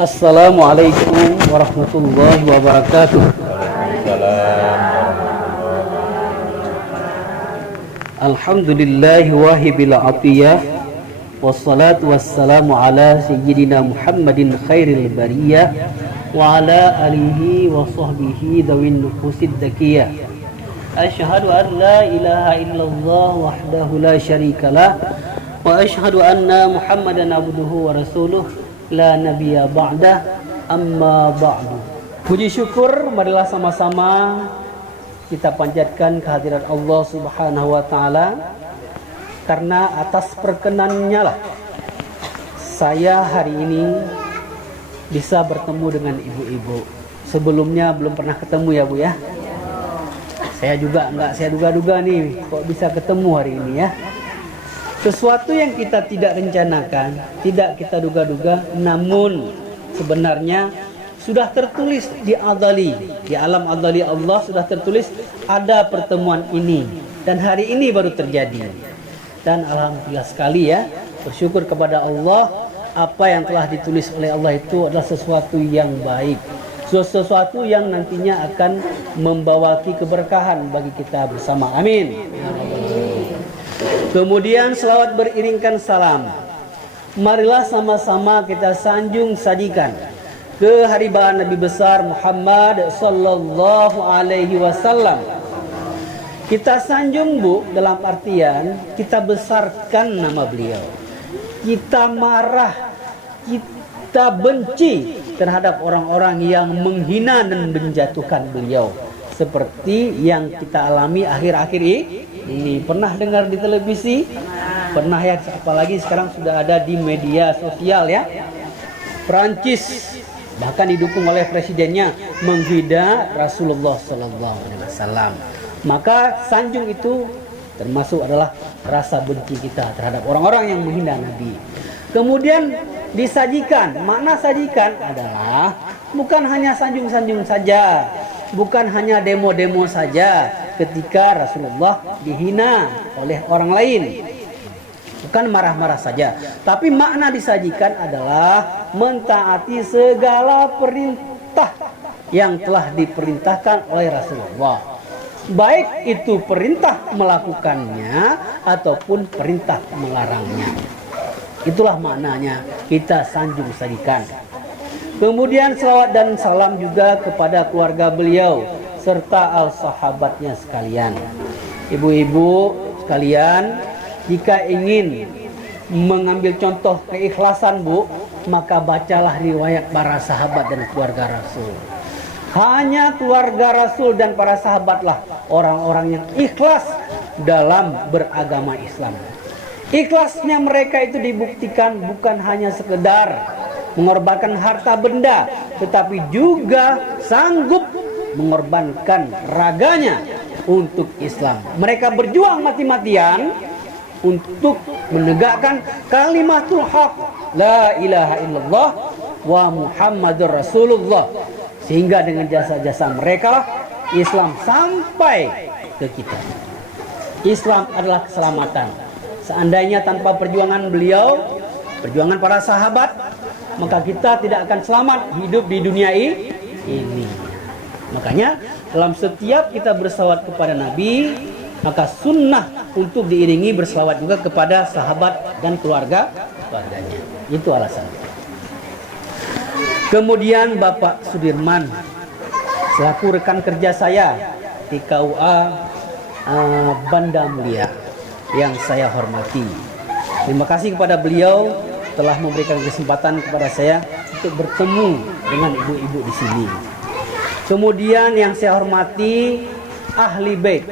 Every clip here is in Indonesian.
Assalamualaikum warahmatullahi wabarakatuh. Alhamdulillahi wahibil atiyah, wassalatu wassalamu ala sayyidina Muhammadin khairil bariyah wa ala alihi wa sahbihi dawin nufusid dakiyah. Asyhadu an la ilaha illallah wahdahu la syarikalah wa asyhadu anna Muhammadan abduhu wa rasuluh la nabiyya ba'dah, amma ba'du. Puji syukur marilah sama-sama kita panjatkan kehadirat Allah Subhanahu wa taala, karena atas perkenannya lah saya hari ini bisa bertemu dengan ibu-ibu. Sebelumnya belum pernah ketemu ya Bu ya. Saya juga saya duga-duga nih kok bisa ketemu hari ini ya. Sesuatu yang kita tidak rencanakan, tidak kita duga-duga, namun sebenarnya sudah tertulis di adali, di alam adali Allah sudah tertulis ada pertemuan ini, dan hari ini baru terjadi. Dan alhamdulillah sekali ya, bersyukur kepada Allah, apa yang telah ditulis oleh Allah itu adalah sesuatu yang baik, sesuatu yang nantinya akan membawa keberkahan bagi kita bersama. Amin. Kemudian selawat beriringkan salam. Marilah sama-sama kita sanjung sajikan keharibaan Nabi besar Muhammad sallallahu alaihi wasallam. Kita sanjung Bu, dalam artian kita besarkan nama beliau. Kita marah, kita benci terhadap orang-orang yang menghina dan menjatuhkan beliau, seperti yang kita alami akhir-akhir ini. Pernah dengar di televisi? Pernah ya, apalagi sekarang sudah ada di media sosial ya. Prancis bahkan didukung oleh presidennya menghina Rasulullah sallallahu alaihi wasallam. Maka sanjung itu termasuk adalah rasa benci kita terhadap orang-orang yang menghina Nabi. Kemudian disajikan, makna sajikan adalah bukan hanya sanjung-sanjung saja, bukan hanya demo-demo saja ketika Rasulullah dihina oleh orang lain, bukan marah-marah saja, tapi makna disajikan adalah mentaati segala perintah yang telah diperintahkan oleh Rasulullah, baik itu perintah melakukannya ataupun perintah melarangnya. Itulah maknanya kita sanjung sajikan. Kemudian selawat dan salam juga kepada keluarga beliau serta al-sahabatnya sekalian. Ibu-ibu sekalian, jika ingin mengambil contoh keikhlasan Bu, maka bacalah riwayat para sahabat dan keluarga Rasul. Hanya keluarga Rasul dan para sahabatlah orang-orang yang ikhlas dalam beragama Islam. Ikhlasnya mereka itu dibuktikan bukan hanya sekedar mengorbankan harta benda, tetapi juga sanggup mengorbankan raganya untuk Islam. Mereka berjuang mati-matian untuk menegakkan kalimatul haq, la ilaha illallah wa Muhammadur Rasulullah, sehingga dengan jasa-jasa mereka Islam sampai ke kita. Islam adalah keselamatan. Seandainya tanpa perjuangan beliau, perjuangan para sahabat, maka kita tidak akan selamat hidup di dunia ini. Makanya dalam setiap kita berselawat kepada Nabi, maka sunnah untuk diiringi berselawat juga kepada sahabat dan keluarganya. Itu alasan. Kemudian Bapak Sudirman selaku rekan kerja saya di KUA Banda Mulia yang saya hormati, terima kasih kepada beliau telah memberikan kesempatan kepada saya untuk bertemu dengan ibu-ibu di sini. Kemudian yang saya hormati ahli bait,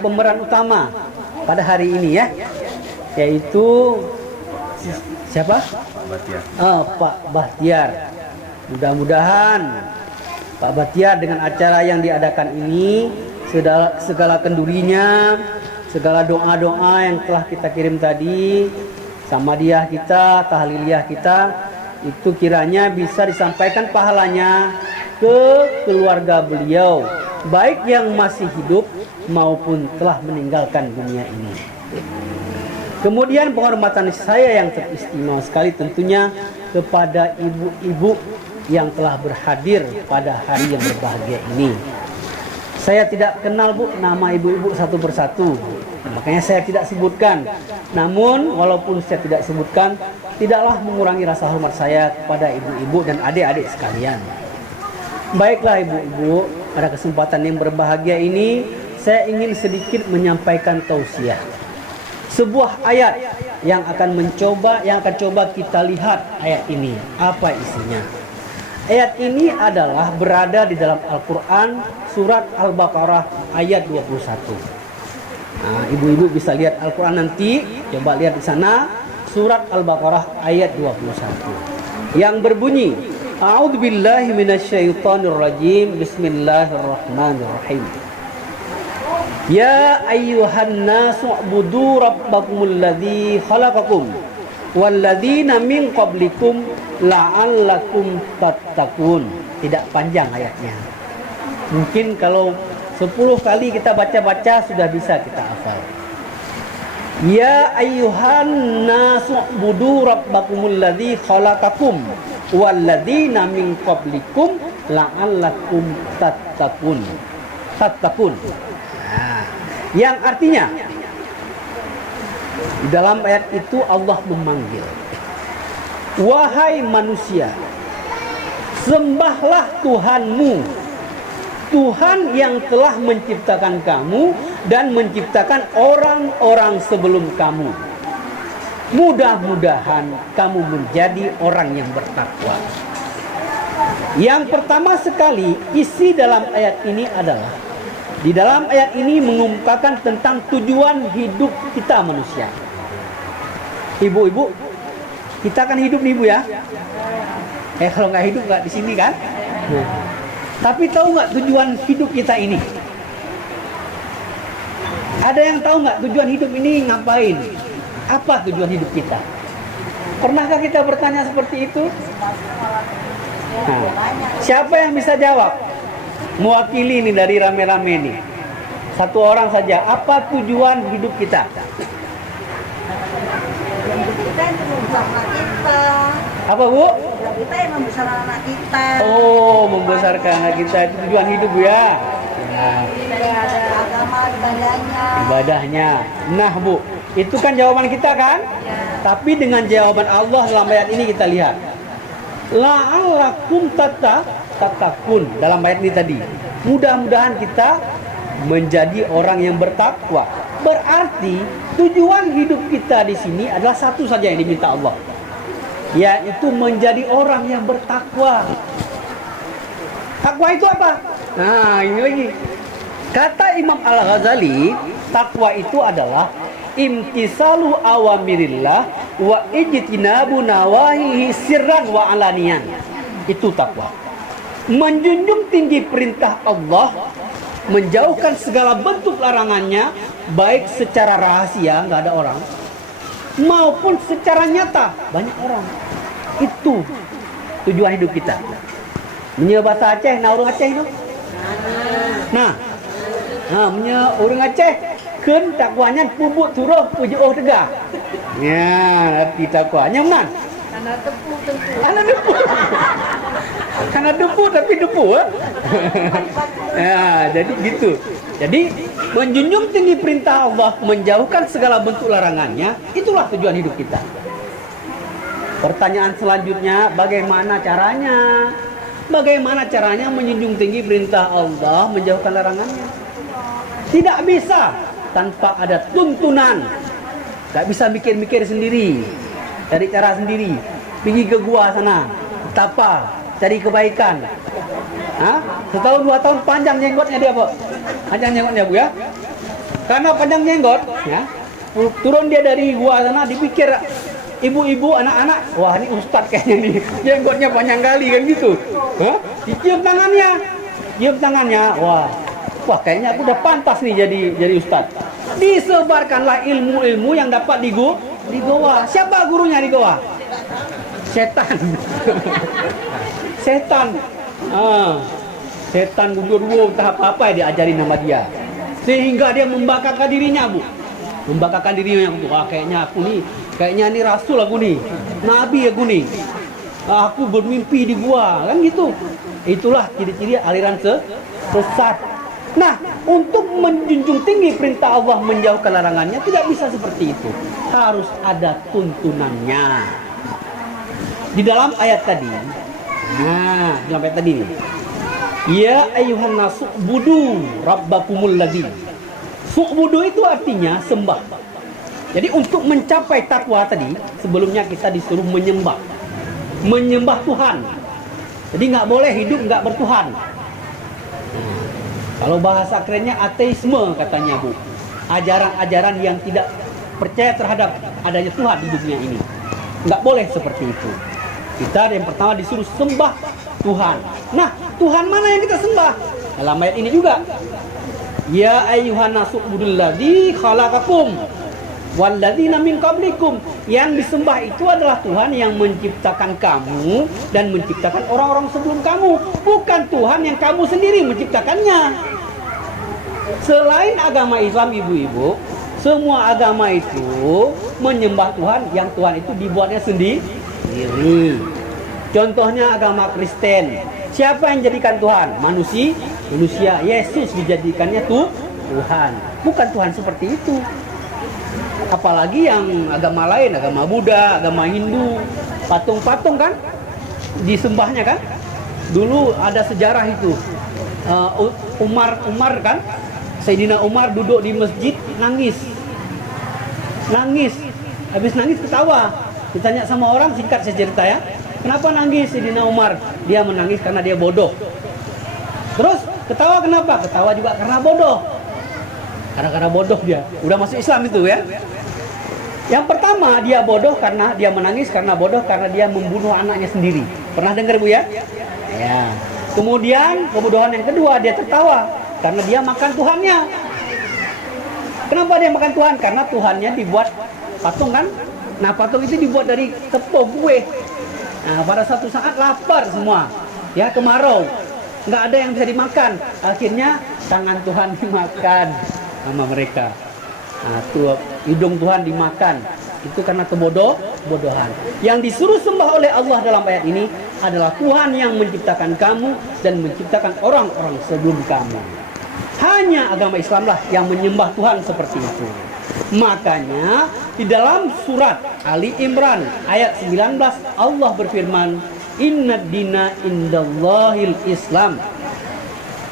pemeran utama pada hari ini ya, yaitu siapa? Pak Bahtiar. Pak Bahtiar. Mudah-mudahan Pak Bahtiar dengan acara yang diadakan ini, segala kendurinya, segala doa-doa yang telah kita kirim tadi, samadiyah kita, tahliliyah kita, itu kiranya bisa disampaikan pahalanya ke keluarga beliau, baik yang masih hidup maupun telah meninggalkan dunia ini. Kemudian penghormatan saya yang teristimewa sekali tentunya kepada ibu-ibu yang telah berhadir pada hari yang berbahagia ini. Saya tidak kenal Bu nama ibu-ibu satu persatu, makanya saya tidak sebutkan. Namun walaupun saya tidak sebutkan, tidaklah mengurangi rasa hormat saya kepada ibu-ibu dan adik-adik sekalian. Baiklah ibu-ibu, pada kesempatan yang berbahagia ini saya ingin sedikit menyampaikan tausiah. Sebuah ayat yang akan coba kita lihat ayat ini. Apa isinya? Ayat ini adalah berada di dalam Al-Quran surat Al-Baqarah ayat 21. Nah, ibu-ibu bisa lihat Al-Quran nanti, coba lihat di sana surat Al-Baqarah ayat 21 yang berbunyi, A'udzubillahi minasyaitonirrajim, Bismillahirrahmanirrahim. Ya ayyuhan nasu ubudu rabbakumul ladzi khalaqakum walladzina min qablikum la'allakum tattaqun. Tidak panjang ayatnya. Mungkin kalau 10 kali kita baca-baca sudah bisa kita hafal. Ya ayyuhan nasu ubudu rabbakumul ladzi khalaqakum walladzina min qablikum la'allakum tattaqun. Tattaqun. Yang artinya di dalam ayat itu Allah memanggil, wahai manusia, sembahlah Tuhanmu, Tuhan yang telah menciptakan kamu dan menciptakan orang-orang sebelum kamu. Mudah-mudahan kamu menjadi orang yang bertakwa. Yang pertama sekali isi dalam ayat ini adalah, di dalam ayat ini mengungkapkan tentang tujuan hidup kita manusia. Ibu-ibu, kita kan hidup nih Bu ya. Kalau nggak hidup nggak di sini kan. Tapi tahu nggak tujuan hidup kita ini? Ada yang tahu nggak tujuan hidup ini ngapain? Apa tujuan hidup kita? Pernahkah kita bertanya seperti itu? Nah, siapa yang bisa jawab? Mewakili ini dari rame-rame ini. Satu orang saja. Apa tujuan hidup kita? Kita yang membesarkan anak kita. Apa Bu? Kita yang membesarkan anak kita. Oh, membesarkan anak kita itu tujuan hidup Bu ya. Nah, Ada agama ibadahnya. ibadahnya. Nah Bu, itu kan jawaban kita kan? Ya. Tapi dengan jawaban Allah dalam ayat ini kita lihat. La'allakum tattaqun dalam ayat ini tadi. Mudah-mudahan kita menjadi orang yang bertakwa. Berarti tujuan hidup kita di sini adalah satu saja yang diminta Allah, yaitu menjadi orang yang bertakwa. Takwa itu apa? Nah, ini lagi. Kata Imam Al-Ghazali, takwa itu adalah imtisalu awamirillah wa ijtinabu nawahihi sirran wa alaniyan. Itu takwa. Menjunjung tinggi perintah Allah, menjauhkan segala bentuk larangannya, baik secara rahasia, nggak ada orang, maupun secara nyata, banyak orang. Itu tujuan hidup kita. Menye bahasa Aceh, nah orang Aceh itu. Nah, menye orang Aceh, ken takwanya pubuk turuh pujuh tegah. Ya, arti takwanya mana? Karena tepu tentu. Anak depu. Karena depu tapi depu. Ya, jadi gitu. Jadi menjunjung tinggi perintah Allah, menjauhkan segala bentuk larangannya, itulah tujuan hidup kita. Pertanyaan selanjutnya, bagaimana caranya? Bagaimana caranya menjunjung tinggi perintah Allah, menjauhkan larangannya? Tidak bisa tanpa ada tuntunan. Gak bisa mikir-mikir sendiri, cari cara sendiri. Pergi ke gua sana, tapa, cari kebaikan. Setahun 2 tahun panjang jenggotnya dia Pak. Panjang jenggotnya Bu ya. Karena panjang jenggot ya, turun dia dari gua sana, dipikir ibu-ibu, anak-anak, wah ini ustadz kayaknya nih, jenggotnya panjang kali kan gitu. Dicium tangannya, wah kayaknya aku udah pantas nih jadi ustadz. Disebarkanlah ilmu-ilmu yang dapat di goa. Siapa gurunya di goa? Setan. Setan gundurwo tahap apa yang diajarin sama dia, sehingga dia membanggakan dirinya Bu. membanggakan dirinya, wah kayaknya ini rasul aku nih, nabi aku nih, aku bermimpi di gua, kan gitu. Itulah ciri-ciri aliran sesat. Nah, untuk menjunjung tinggi perintah Allah, menjauhkan larangannya, tidak bisa seperti itu. Harus ada tuntunannya. Di dalam ayat tadi, dalam ayat tadi nih, ya ayuhan nasu budu rabbakumul ladzi. Su'budu itu artinya sembah. Jadi untuk mencapai takwa tadi, sebelumnya kita disuruh menyembah. Menyembah Tuhan. Jadi nggak boleh hidup nggak bertuhan. Kalau bahasa kerennya ateisme katanya Bu. Ajaran-ajaran yang tidak percaya terhadap adanya Tuhan di dunia ini. Nggak boleh seperti itu. Kita yang pertama disuruh sembah Tuhan. Nah, Tuhan mana yang kita sembah? Dalam ayat ini juga. Ya ayyuhan nasu budulladzi khalaqakum walladzina min qablikum. Yang disembah itu adalah Tuhan yang menciptakan kamu dan menciptakan orang-orang sebelum kamu, bukan Tuhan yang kamu sendiri menciptakannya. Selain agama Islam, ibu-ibu, semua agama itu menyembah Tuhan yang Tuhan itu dibuatnya sendiri. Contohnya agama Kristen. Siapa yang jadikan Tuhan? Manusia. Yesus dijadikannya Tuhan. Bukan Tuhan seperti itu. Apalagi yang agama lain, agama Buddha, agama Hindu, patung-patung kan disembahnya kan. Dulu ada sejarah itu. Umar kan, Sayyidina Umar duduk di masjid nangis. Habis nangis ketawa. Ditanya sama orang, singkat saya cerita ya. Kenapa nangis Sayyidina Umar? Dia menangis karena dia bodoh. Terus ketawa kenapa? Ketawa juga karena bodoh. Karena bodoh dia. Udah masuk Islam itu ya. Yang pertama dia bodoh karena dia menangis karena bodoh karena dia membunuh anaknya sendiri. Pernah dengar Bu ya? Ya. Kemudian kebodohan yang kedua dia tertawa karena dia makan Tuhannya. Kenapa dia makan Tuhan? Karena Tuhannya dibuat patung kan? Nah patung itu dibuat dari tepung kue. Nah pada satu saat lapar semua, ya kemarau, nggak ada yang bisa dimakan. Akhirnya tangan Tuhan dimakan sama mereka. Nah, hidung Tuhan dimakan. Itu karena kebodohan. Yang disuruh sembah oleh Allah dalam ayat ini adalah Tuhan yang menciptakan kamu dan menciptakan orang-orang sebelum kamu. Hanya agama Islamlah yang menyembah Tuhan seperti itu. Makanya di dalam surat Ali Imran ayat 19 Allah berfirman, Inna dina indallahil Islam.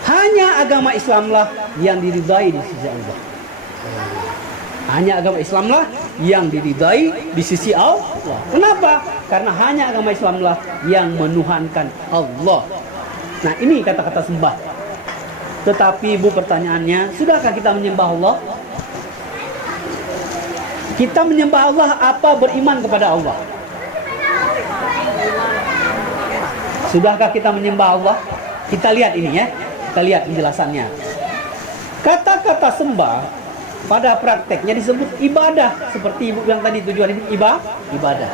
Hanya agama Islamlah yang diridai di sisi Allah. Hanya agama Islamlah yang diridai di sisi Allah. Kenapa? Karena hanya agama Islamlah yang menuhankan Allah. Nah ini kata-kata sembah. Tetapi Ibu pertanyaannya, sudahkah kita menyembah Allah? Kita menyembah Allah apa beriman kepada Allah? Sudahkah kita menyembah Allah? Kita lihat ini ya. Kita lihat penjelasannya. Kata-kata sembah pada prakteknya disebut ibadah. Seperti Ibu bilang tadi, tujuan ini ibadah.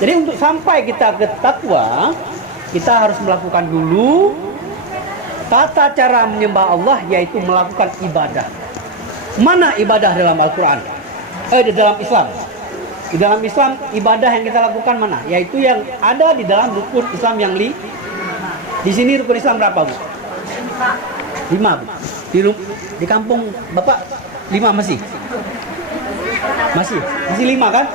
Jadi untuk sampai kita ke takwa, kita harus melakukan dulu tata cara menyembah Allah, yaitu melakukan ibadah. Mana ibadah dalam Al-Quran? Di dalam Islam. Di dalam Islam, ibadah yang kita lakukan mana? Yaitu yang ada di dalam rukun Islam yang di sini rukun Islam berapa, Bu? 5, Bu. Di kampung Bapak 5 masih? Masih 5 kan?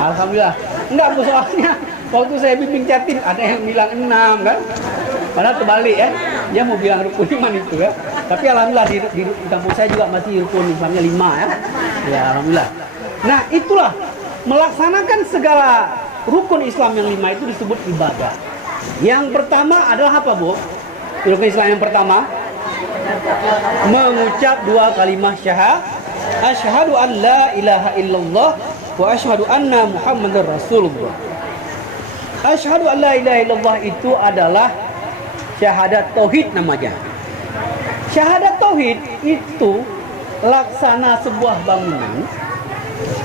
Alhamdulillah. Enggak, Bu, soalnya waktu saya bimbing Jatim ada yang bilang 6 kan? Padahal terbalik ya. Dia mau bilang rukun iman itu ya. Tapi alhamdulillah di kampung saya juga masih rukun Islamnya 5 ya. Ya alhamdulillah. Nah itulah, melaksanakan segala rukun Islam yang 5 itu disebut ibadah. Yang pertama adalah apa, Bu? Rukun Islam yang pertama, mengucap 2 kalimat syahadat. Asyhadu an la ilaha illallah wa asyhadu anna Muhammadar Rasulullah. Asyhadu an la ilaha illallah itu adalah syahadat tauhid namanya. Syahadat tauhid itu laksana sebuah bangunan.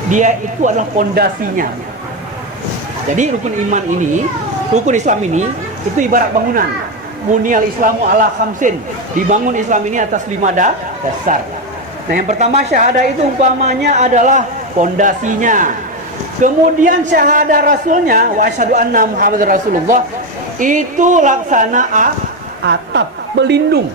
Dia itu adalah pondasinya. Jadi rukun iman ini, rukun Islam ini itu ibarat bangunan. Buniyal Islamu ala khamsin. Dibangun Islam ini atas 5 dasar. Nah, yang pertama syahadah itu umpamanya adalah pondasinya. Kemudian syahadah rasulnya, wa asyhadu anna Muhammadar Rasulullah, itu laksana atap, pelindung.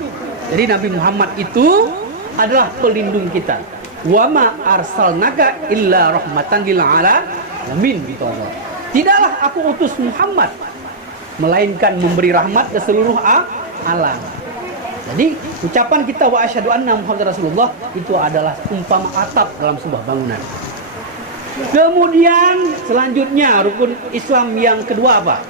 Jadi Nabi Muhammad itu adalah pelindung kita. Wa ma arsalnaka illa rahmatan lil alamin, gitu Allah. Tidaklah aku utus Muhammad melainkan memberi rahmat ke seluruh alam. Jadi ucapan kita wa asyhadu anna Muhammadar Rasulullah itu adalah umpama atap dalam sebuah bangunan. Kemudian selanjutnya rukun Islam yang kedua apa?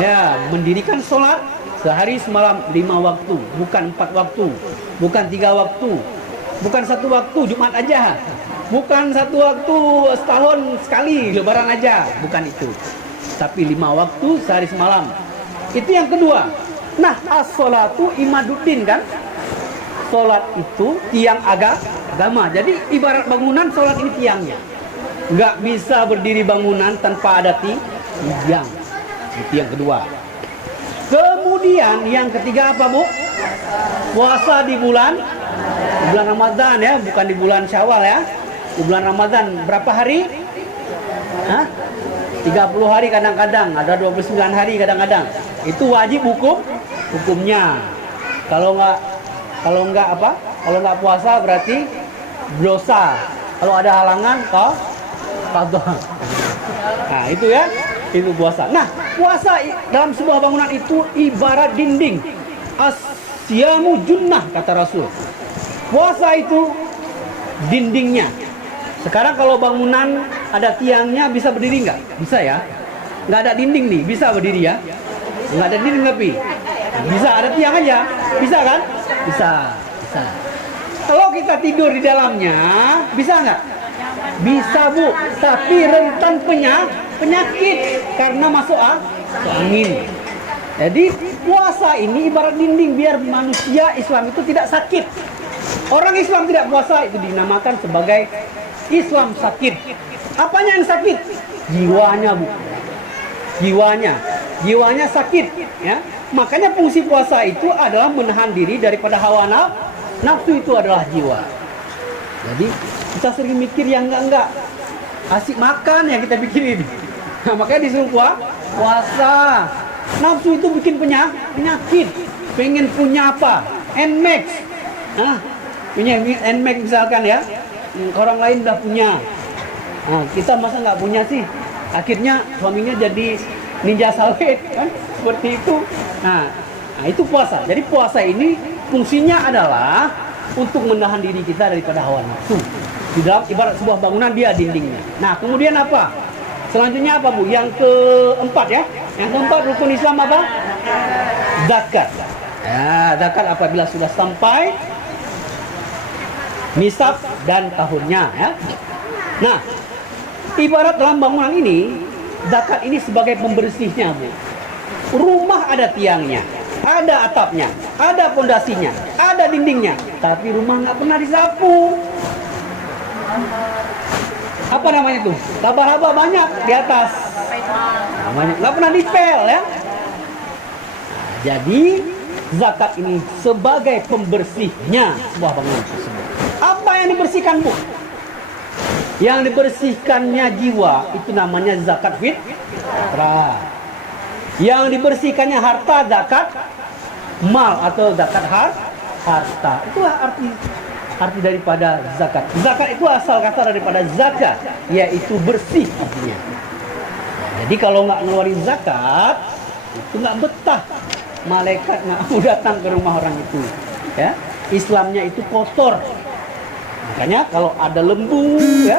Ya, mendirikan sholat sehari semalam 5 waktu, bukan 4 waktu, bukan 3 waktu, bukan 1 waktu Jumat aja, bukan 1 waktu setahun sekali Lebaran aja, bukan itu. Tapi 5 waktu sehari semalam. Itu yang kedua. Nah, as-sholatu imaduddin kan? Sholat itu tiang agama. Jadi ibarat bangunan, sholat ini tiangnya. Nggak bisa berdiri bangunan tanpa ada tiang. Itu yang kedua. Kemudian yang ketiga apa, Bu? Puasa di bulan Ramadan ya, bukan di bulan Syawal ya. Di bulan Ramadan berapa hari? 30 hari kadang-kadang, ada 29 hari kadang-kadang. Itu wajib hukumnya. Kalau nggak puasa berarti dosa. Kalau ada halangan qadha. Nah, itu ya. Itu puasa. Nah, puasa dalam sebuah bangunan itu ibarat dinding. Asyamu junnah, kata Rasul. Puasa itu dindingnya. Sekarang kalau bangunan ada tiangnya, bisa berdiri nggak? Bisa ya. Nggak ada dinding nih, bisa berdiri ya. Nggak ada dinding tapi bisa, ada tiang aja. Bisa kan? Bisa. Kalau kita tidur di dalamnya, bisa nggak? Bisa, Bu. Tapi rentan penyakit karena masuk angin. Jadi puasa ini ibarat dinding biar manusia Islam itu tidak sakit. Orang Islam tidak puasa itu dinamakan sebagai Islam sakit. Apanya yang sakit? Jiwanya, Bu. Jiwanya sakit ya. Makanya fungsi puasa itu adalah menahan diri daripada hawa nafsu, itu adalah jiwa. Jadi kita sering mikir yang enggak. Asik makan yang kita pikirin. Nah, makanya disuruh puasa. Nafsu itu bikin penyakit. Pengen punya apa? Nmax. Punya Nmax misalkan ya. Orang lain udah punya. Nah, kita masa nggak punya sih? Akhirnya suaminya jadi ninja sawit kan? Seperti itu. Nah, itu puasa. Jadi puasa ini fungsinya adalah untuk menahan diri kita daripada hawa nafsu. Di dalam ibarat sebuah bangunan dia dindingnya. Nah, kemudian apa? Selanjutnya apa, Bu? Yang keempat ya. Yang keempat rukun Islam apa? Zakat. Ya, zakat apabila sudah sampai nisab dan tahunnya ya. Nah, ibarat dalam bangunan ini, zakat ini sebagai pembersihnya, Bu. Rumah ada tiangnya, ada atapnya, ada pondasinya, ada dindingnya, tapi rumah nggak pernah disapu. Apa namanya itu? Laba-laba banyak di atas. Namanya nggak pernah dipel ya. Jadi zakat ini sebagai pembersihnya sebuah bangunan tersebut. Apa yang dibersihkan, Bu? Yang dibersihkannya jiwa, itu namanya zakat fitrah. Yang dibersihkannya harta, zakat mal atau zakat harta. Itulah arti daripada zakat. Zakat itu asal kata daripada zakat, yaitu bersih artinya. Jadi kalau nggak ngeluarin zakat, itu nggak betah. Malaikat nggak mau datang ke rumah orang itu. Ya, Islamnya itu kotor. Makanya kalau ada lembu, ya,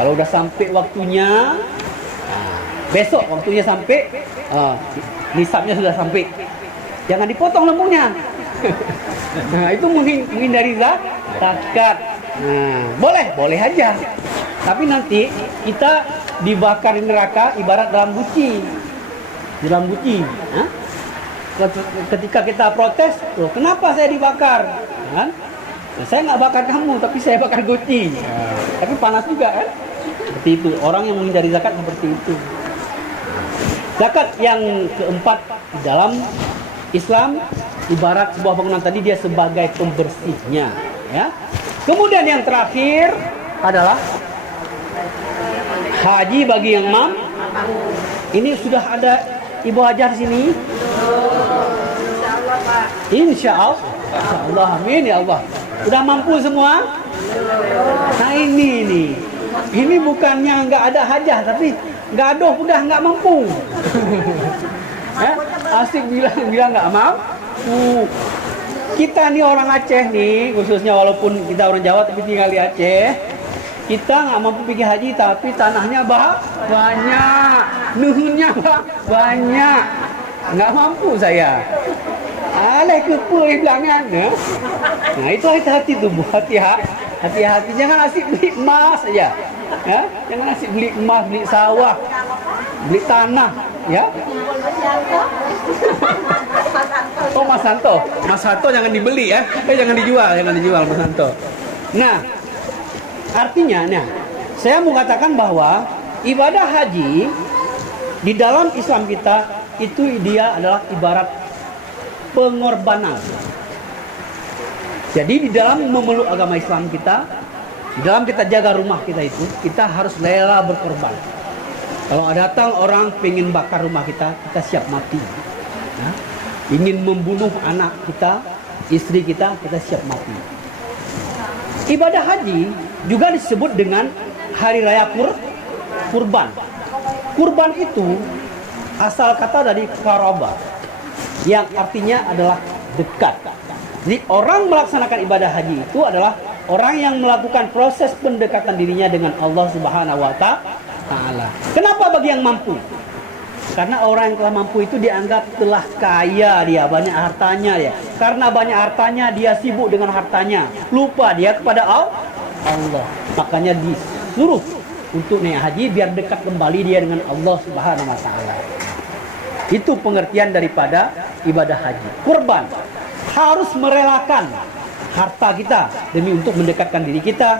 kalau udah sampai waktunya, besok waktunya sampai, nisabnya sudah sampai, jangan dipotong lembunya. Nah, itu menghindari zakat. Nah, boleh aja. Tapi nanti kita dibakar di neraka ibarat dalam buci. Ketika kita protes, loh, kenapa saya dibakar? Kan? Nah, saya nggak bakar kamu, tapi saya bakar guci. Tapi panas juga kan? Seperti itu. Orang yang menghindari zakat seperti itu. Zakat yang keempat dalam Islam, ibarat sebuah bangunan tadi, dia sebagai pembersihnya. Ya. Kemudian yang terakhir adalah haji bagi yang Ini sudah ada Ibu Hajar di sini. Insya Allah, amin ya Allah. Udah mampu semua? Nah ini bukannya nggak ada hajah, tapi nggak ada udah nggak mampu. Asik bilang nggak mampu. Kita nih orang Aceh nih, khususnya walaupun kita orang Jawa tapi tinggal di Aceh, kita nggak mampu pergi haji tapi tanahnya banyak, nuhunnya banyak, nggak mampu saya. Aleh kepul bilangnya. Nah itu hati-hati tuh, hati-hati, jangan asik beli emas aja, ya, jangan asik beli emas, beli sawah, beli tanah, ya. Oh Mas Santo jangan dibeli ya, jangan dijual Mas Santo. Nah, artinya, saya mau katakan bahwa ibadah haji di dalam Islam kita itu dia adalah ibarat pengorbanan. Jadi di dalam memeluk agama Islam kita, di dalam kita jaga rumah kita itu, kita harus rela berkorban. Kalau datang orang pengen bakar rumah kita, kita siap mati. Ya. Ingin membunuh anak kita, istri kita siap mati. Ibadah haji juga disebut dengan hari raya kurban. Kurban itu asal kata dari qarabah, yang artinya adalah dekat. Jadi orang melaksanakan ibadah haji itu adalah orang yang melakukan proses pendekatan dirinya dengan Allah Subhanahu wa Ta'ala. Kenapa bagi yang mampu? Karena orang yang telah mampu itu dianggap telah kaya, dia banyak hartanya ya. Karena banyak hartanya dia sibuk dengan hartanya, lupa dia kepada Allah. Makanya disuruh untuk naik haji biar dekat kembali dia dengan Allah Subhanahu wa Ta'ala. Itu pengertian daripada ibadah haji. Kurban harus merelakan harta kita demi untuk mendekatkan diri kita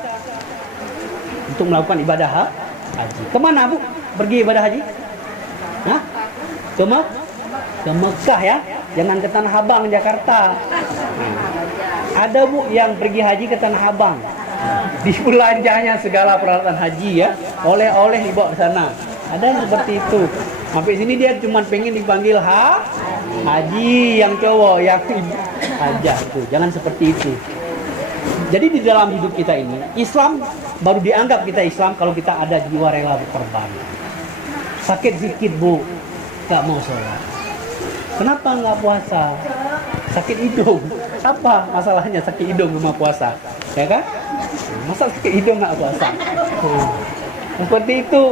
untuk melakukan ibadah haji. Kemana Bu pergi ibadah haji? Hah? Ke Mekah ya, jangan ke Tanah Abang Jakarta. Ada Bu yang pergi haji ke Tanah Abang, dibelanjanya segala peralatan haji ya, oleh-oleh dibawa ke sana. Ada yang seperti itu. Sampai sini dia cuma pengen dipanggil haji yang cowok, yang hajah itu. Jangan seperti itu. Jadi di dalam hidup kita ini, Islam baru dianggap kita Islam kalau kita ada jiwa rela berkorban. Sakit sedikit Bu, nggak mau sholat. Kenapa nggak puasa? Sakit hidung. Apa masalahnya sakit hidung sama puasa? Ya kan? Masa sakit hidung nggak puasa? Seperti itu.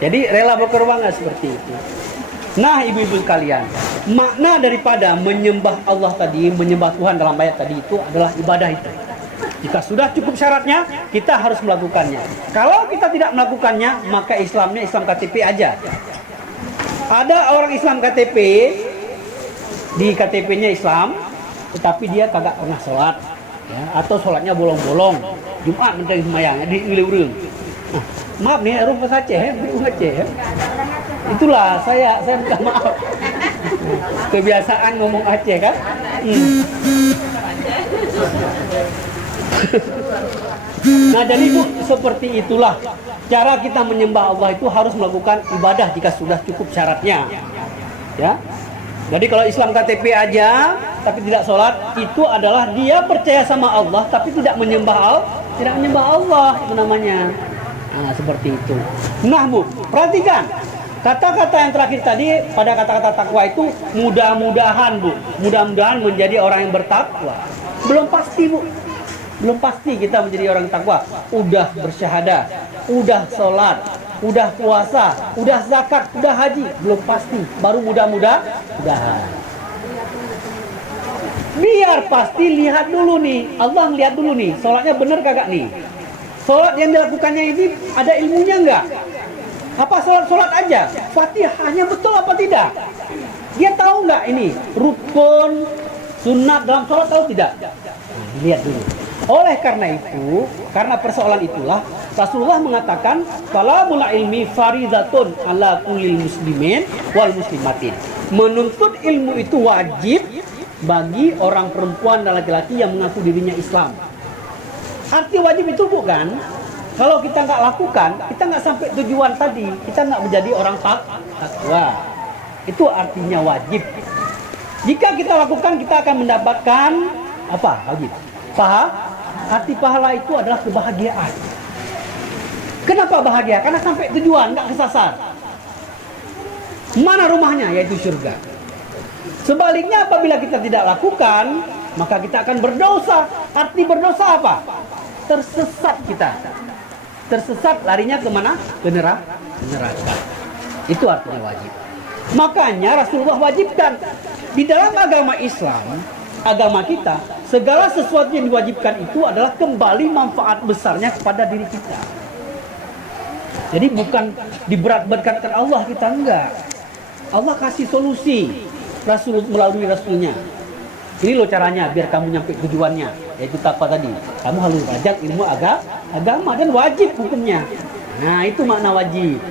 Jadi rela berkorban nggak seperti itu. Nah ibu-ibu sekalian, makna daripada menyembah Allah tadi, menyembah Tuhan dalam ayat tadi itu adalah ibadah itu. Jika sudah cukup syaratnya, kita harus melakukannya. Kalau kita tidak melakukannya, maka Islamnya Islam KTP aja. Ada orang Islam KTP, di KTP-nya Islam, tetapi dia kagak pernah sholat, ya, atau sholatnya bolong-bolong. Jumat menteri semayangnya di Ulurung. Maaf nih, orang bahasa Aceh, Aceh. Itulah saya minta maaf. Kebiasaan ngomong Aceh kan. Nah jadi Bu, seperti itulah cara kita menyembah Allah itu harus melakukan ibadah jika sudah cukup syaratnya. Ya. Jadi kalau Islam KTP aja tapi tidak sholat, itu adalah dia percaya sama Allah tapi tidak menyembah Allah itu namanya. Nah, seperti itu. Nah Bu, perhatikan kata-kata yang terakhir tadi pada kata-kata takwa itu mudah-mudahan Bu, mudah-mudahan menjadi orang yang bertakwa. Belum pasti Bu, belum pasti kita menjadi orang takwa. Udah bersyahadah, udah sholat, udah puasa, udah zakat, udah haji, belum pasti. Baru mudah-mudahan. Biar pasti lihat dulu nih, Allah lihat dulu nih, sholatnya bener kagak nih? Sholat yang dilakukannya ini ada ilmunya enggak? Apa sholat aja? Fatihahnya betul apa tidak? Dia tahu enggak ini rukun, sunat dalam sholat, tahu tidak? Lihat dulu. Oleh karena itu, karena persoalan itulah Rasulullah mengatakan talabul ilmi faridatun ala kullil muslimin wal muslimatin. Menuntut ilmu itu wajib bagi orang perempuan dan laki-laki yang mengaku dirinya Islam. Arti wajib itu bukan kalau kita nggak lakukan, kita nggak sampai tujuan tadi, kita nggak menjadi orang takwa. Itu artinya wajib. Jika kita lakukan, kita akan mendapatkan apa? Wajib. Arti pahala itu adalah kebahagiaan. Kenapa bahagia? Karena sampai tujuan, nggak kesasar. Mana rumahnya? Yaitu surga. Sebaliknya apabila kita tidak lakukan, maka kita akan berdosa. Arti berdosa apa? Tersesat kita. Tersesat larinya kemana? Ke neraka. Itu artinya wajib. Makanya Rasulullah wajibkan. Di dalam agama Islam, agama kita, segala sesuatu yang diwajibkan itu adalah kembali manfaat besarnya kepada diri kita. Jadi bukan diberat-beratkan Allah, kita enggak. Allah kasih solusi melalui Rasulnya. Ini loh caranya biar kamu nyampe tujuannya, yaitu apa tadi? Kamu harus belajar ilmu agama dan wajib hukumnya. Nah, itu makna wajib.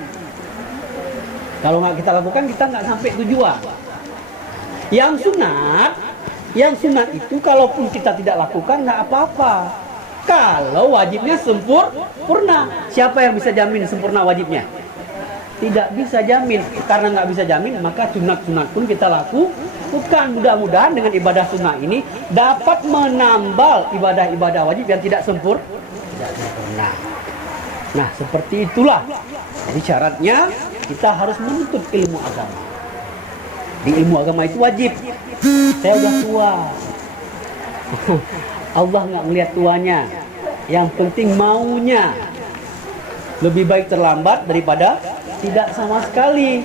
Kalau nggak kita lakukan, kita nggak sampai tujuan. Yang sunat itu kalaupun kita tidak lakukan nggak apa-apa. Kalau wajibnya sempurna, siapa yang bisa jamin sempurna wajibnya? Tidak bisa jamin. Karena nggak bisa jamin, maka sunat-sunat pun kita lakukan. Mudah-mudahan dengan ibadah sunnah ini dapat menambal ibadah-ibadah wajib yang tidak sempurna. Nah, seperti itulah. Jadi syaratnya kita harus menuntut ilmu agama. Di ilmu agama itu wajib. Saya udah tua. Allah nggak melihat tuanya. Yang penting maunya. Lebih baik terlambat daripada tidak sama sekali.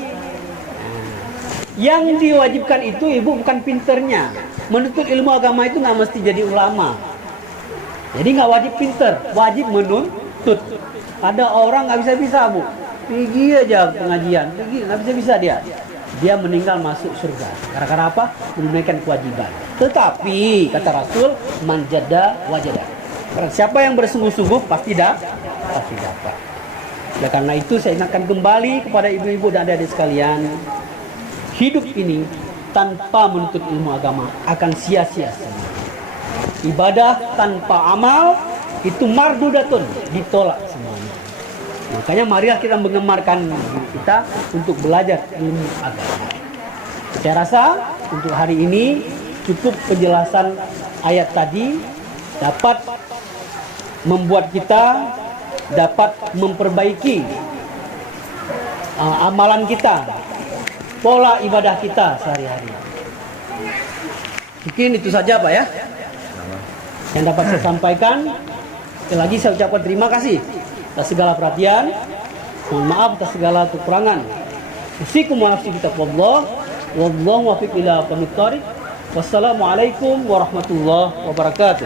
Yang diwajibkan itu ibu bukan pinternya. Menuntut ilmu agama itu nggak mesti jadi ulama. Jadi nggak wajib pinter, wajib menuntut. Ada orang nggak bisa bu, pergi aja pengajian, nggak bisa dia meninggal masuk surga. Karena apa? Menunaikan kewajiban. Tetapi kata Rasul, manjada wajada. Karena siapa yang bersungguh-sungguh pasti dapat. Ya, karena itu saya ingatkan kembali kepada ibu-ibu dan adik-adik sekalian, hidup ini tanpa menuntut ilmu agama akan sia-sia semua. Ibadah tanpa amal itu mardudatun, ditolak semuanya. Makanya marilah kita mengemarkan diri kita untuk belajar ilmu agama. Saya rasa untuk hari ini cukup penjelasan ayat tadi dapat membuat kita dapat memperbaiki amalan kita, pola ibadah kita sehari-hari. Mungkin itu saja Pak ya yang dapat saya sampaikan. Sekali lagi saya ucapkan terima kasih atas segala perhatian. Mohon maaf atas segala kekurangan. Usikum wa nafsi bitaqwallah. Wallahu muwaffiq ila aqwamit thoriq. Wassalamualaikum warahmatullahi wabarakatuh.